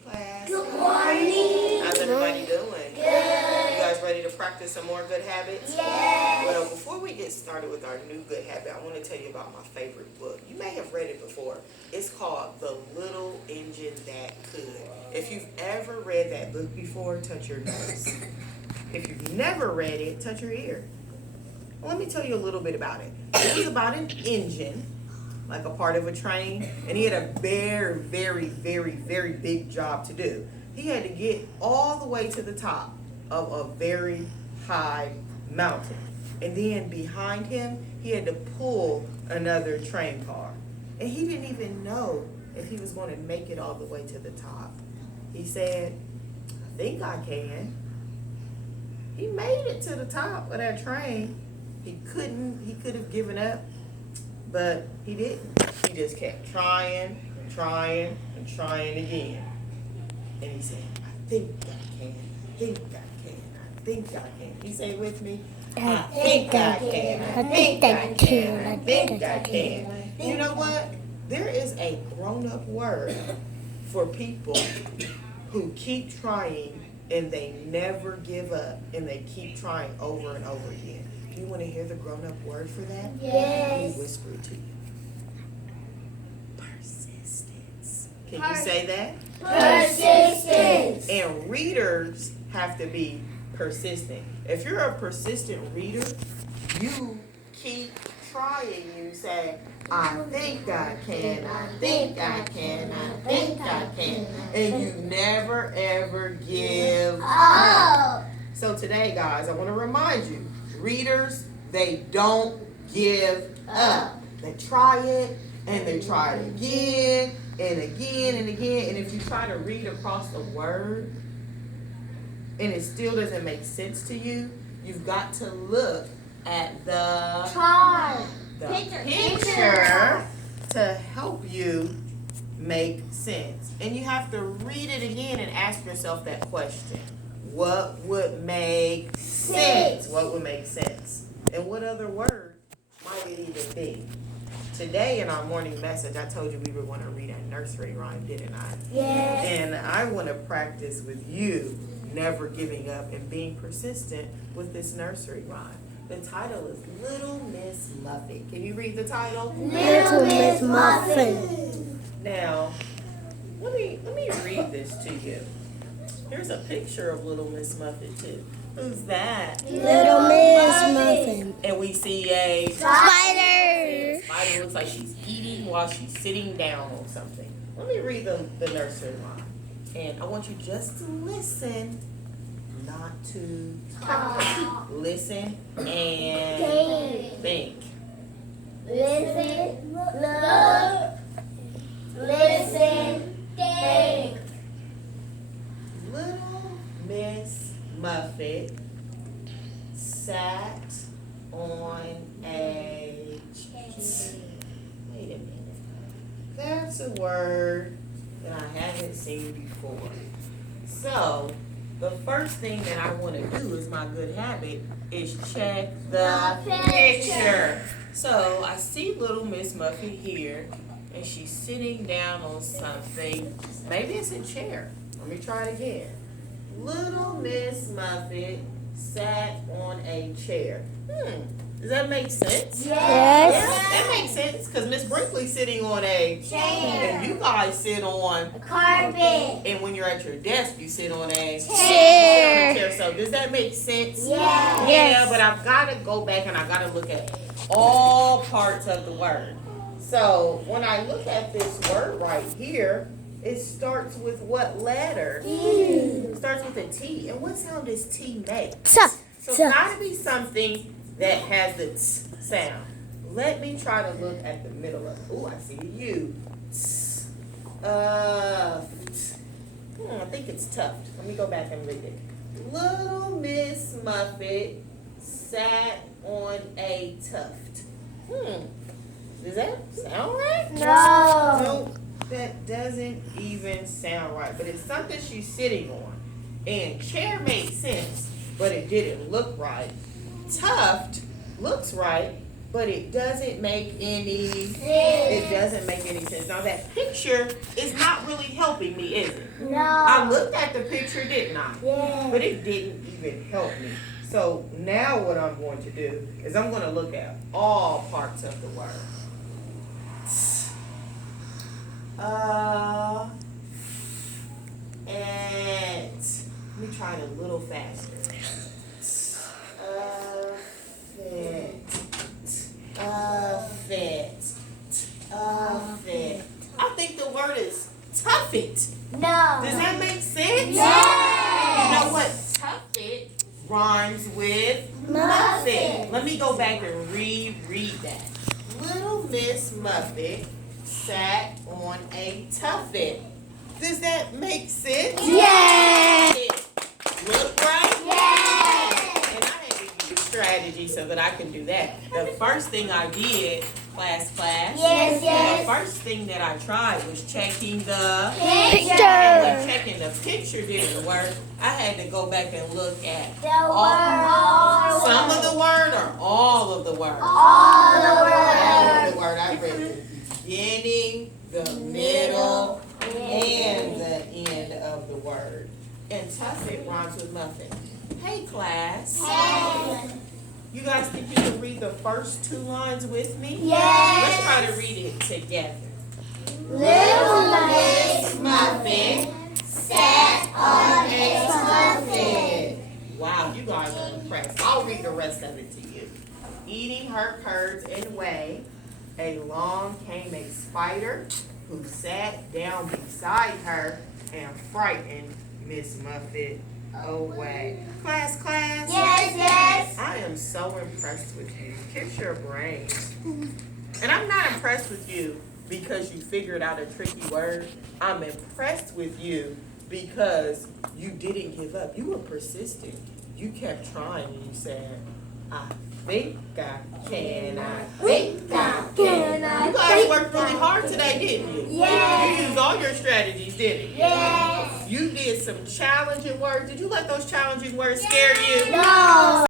Class. Good morning. How's everybody doing? Good. You guys ready to practice some more good habits? Yes. Well, before we get started with our new good habit, I want to tell you about my favorite book. You may have read it before. It's called The Little Engine That Could. If you've ever read that book before, touch your nose. If you've never read it, touch your ear. Well, let me tell you a little bit about it. It was about an engine, like a part of a train, and he had a very, very, very, very big job to do. He had to get all the way to the top of a very high mountain. And then behind him, he had to pull another train car. And he didn't even know if he was going to make it all the way to the top. He said, I think I can. He made it to the top of that train. He could have given up, but he didn't. He just kept trying and trying and trying again. And he said, I think I can, I think I can, I think I can. You say it with me? I think I can, I think I can, I think I can. You know what? There is a grown-up word for people who keep trying and they never give up and they keep trying over and over again. Do you want to hear the grown-up word for that? Yes. Let me whisper it to you. Persistence. Can you say that? Persistence. And readers have to be persistent. If you're a persistent reader, you keep trying. You say, I think I can, I think I can, I think I can. And you never ever give up. So today, guys, I want to remind you, readers, they don't give up. They try it, and they try it again, and again, and again. And if you try to read across the word, and it still doesn't make sense to you, you've got to look at the picture to help you make sense. And you have to read it again and ask yourself that question. What would make sense? What would make sense? And what other word might it even be? Today in our morning message, I told you we were going to read a nursery rhyme, didn't I? Yes. And I want to practice with you never giving up and being persistent with this nursery rhyme. The title is Little Miss Muffet. Can you read the title? Little Miss Muffin. Now, let me read this to you. Here's a picture of Little Miss Muffet too. Who's that? Little Miss Muffin. And we see a Spider. spider. Looks like she's eating while she's sitting down on something. Let me read the nursery rhyme. And I want you just to listen, not to talk. Listen and think. Listen, look, listen, think. Little Miss Muffet sat on a chair. Wait a minute. That's a word that I haven't seen before. So, the first thing that I want to do as my good habit is check the picture. So, I see Little Miss Muffet here, and she's sitting down on something. Maybe it's a chair. Let me try it again. Little Miss Muffet sat on a chair. Does that make sense? Yes. Yeah, that makes sense because Miss Brinkley's sitting on a Chair. and you guys sit on Carpet. and when you're at your desk you sit on a Chair. So does that make sense? Yes. Yeah, but I've got to go back and I've got to look at all parts of the word. So when I look at this word right here, it starts with what letter? It starts with a T. And what sound does T make? So it's got to be something that has the T sound. Let me try to look at the middle of it. Oh, I see a U. I think it's tuft. Let me go back and read it. Little Miss Muffet sat on a tuft. Does that sound right? No. Nope, that doesn't even sound right. But it's something she's sitting on. And chair makes sense, but it didn't look right. Tuft looks right, but it doesn't make any sense. Now that picture is not really helping me, is it? No. I looked at the picture, didn't I? Yeah. But it didn't even help me. So now what I'm going to do is I'm going to look at all parts of the word. And let me try it a little faster. Fit. I think the word is tough it. No. Does that make sense? Yes. You know what? Tough it rhymes with Muffet. Let me go back and reread that. Little Miss Muffet sat on a tuffet. Does that make sense? Yes. Look right? Yes. And I had to give you strategy so that I can do that. The first thing I did, class. Yes. The first thing that I tried was checking the Picture. And when checking the picture didn't work, I had to go back and look at some of the word or all of the word. All the All of the word. I read the beginning, the middle, and the end of the word. And tuffet rhymes with muffin. Hey class. Hey. You guys think you can read the first two lines with me? Yes. Let's try to read it together. Little Miss Muffin sat on a tuffet. Wow, you guys are impressed. I'll read the rest of it to you. Eating her curds and whey, along came a spider who sat down beside her and frightened Miss Muffet away. Class. Yes. I am so impressed with you. Kiss your brains. And I'm not impressed with you because you figured out a tricky word. I'm impressed with you because you didn't give up. You were persistent. You kept trying and you said, I think I can. You guys worked really hard today, didn't you? Yes. You used all your strategies, didn't you? Yes. You did some challenging words. Did you let those challenging words scare you? No.